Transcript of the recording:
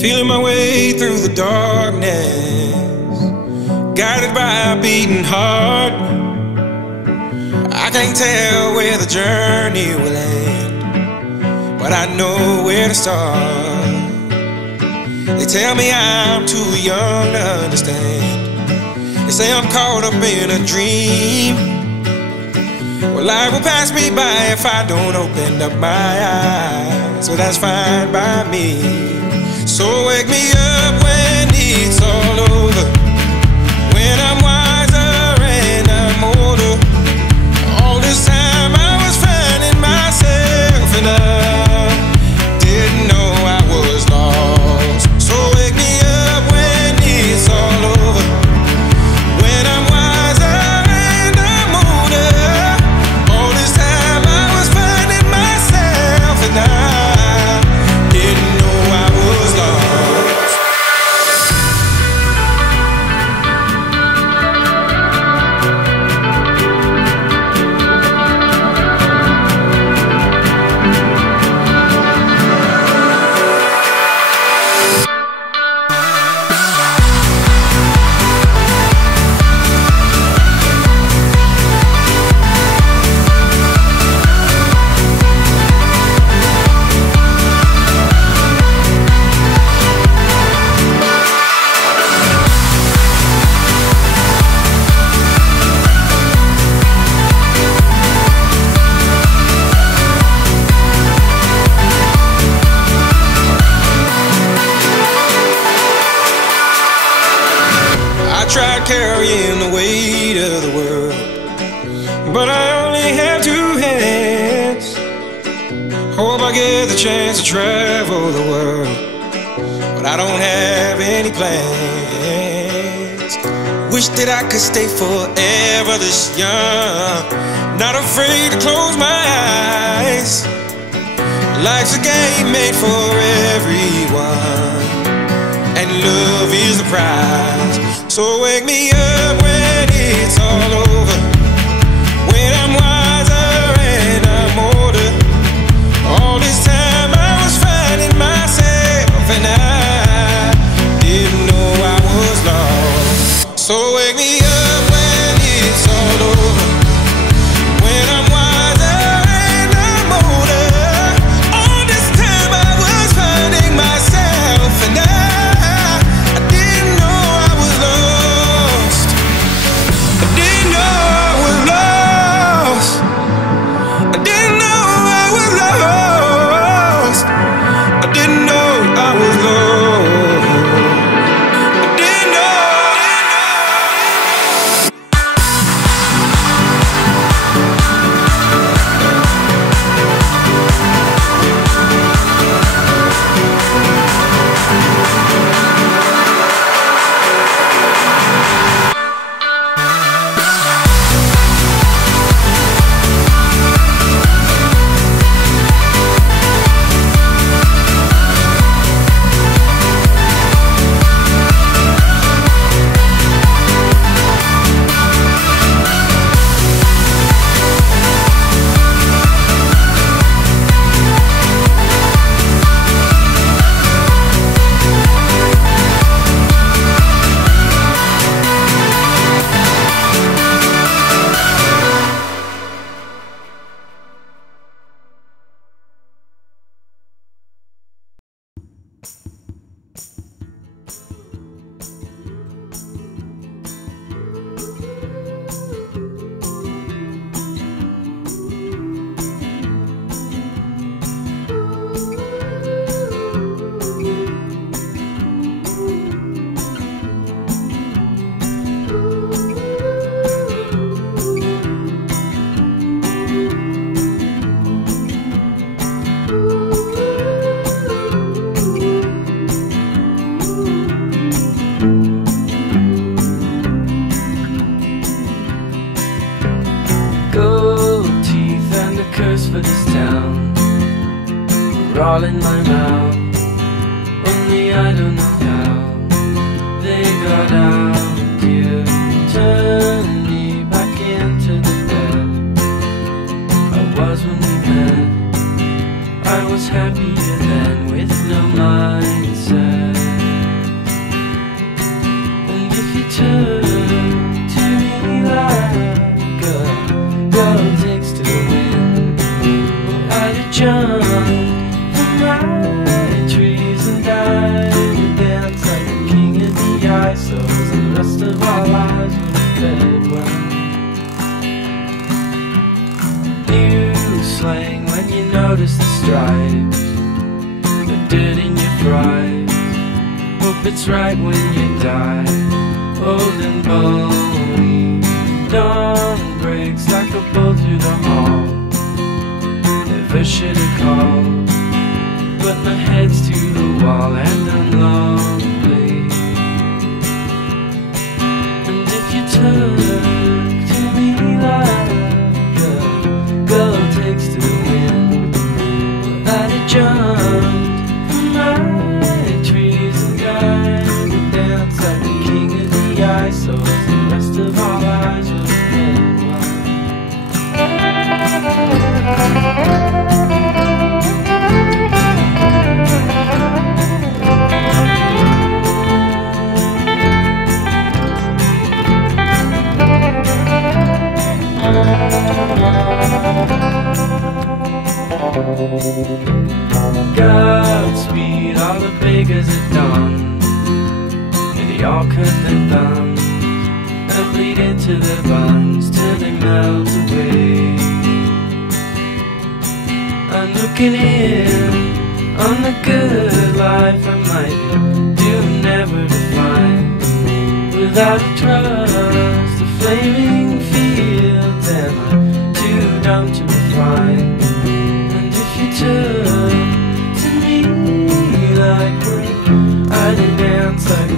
Feeling my way through the darkness, guided by a beating heart. I can't tell where the journey will end, but I know where to start. They tell me I'm too young to understand. They say I'm caught up in a dream. Well, life will pass me by if I don't open up my eyes, so that's fine by me. So wake me up when it's all over, when I'm wiser and I'm older. All this time I was finding myself and I didn't know I was lost. So wake me up when it's all over, when I'm wiser and I'm older. All this time I was finding myself and I didn't know I was lost. I tried carrying the weight of the world, but I only have two hands. Hope I get the chance to travel the world, but I don't have any plans. Wish that I could stay forever this young, not afraid to close my eyes. Life's a game made for everyone, and love is the prize. So wake me up when it's all over, when I'm wiser and I'm older. All this time I was finding myself and I didn't know I was lost. So wake me up when it's all over, when I'm wiser and I'm older. All this time I was finding myself and I didn't know I was lost. I didn't know I was lost. I didn't know I was lost. I didn't know I was lost. I didn't know. For this town, we're all in my mouth. Only I don't know how they got out. You turned me back into the bed I was when we met. I was happier then with no mindset. slang when you notice the stripes, the dirt in your fries. Hope it's right when you die, old and bony. Dawn breaks like a bolt through the hall. Never should have called, but my head's to the wall and I'm lonely. And if you turn to me like a girl takes to the wind, well, I'd have jumped from my trees and died to dance like the king of the ice, so as the rest of our lives would have been Godspeed, all the beggars at dawn, and they all cut their thumbs and bleed into their buns till they melt away. I'm looking in on the good life I might be doomed never to find, without a trust, the flaming fields, and I'm too dumb to refine. And if you turn to me like when I dance like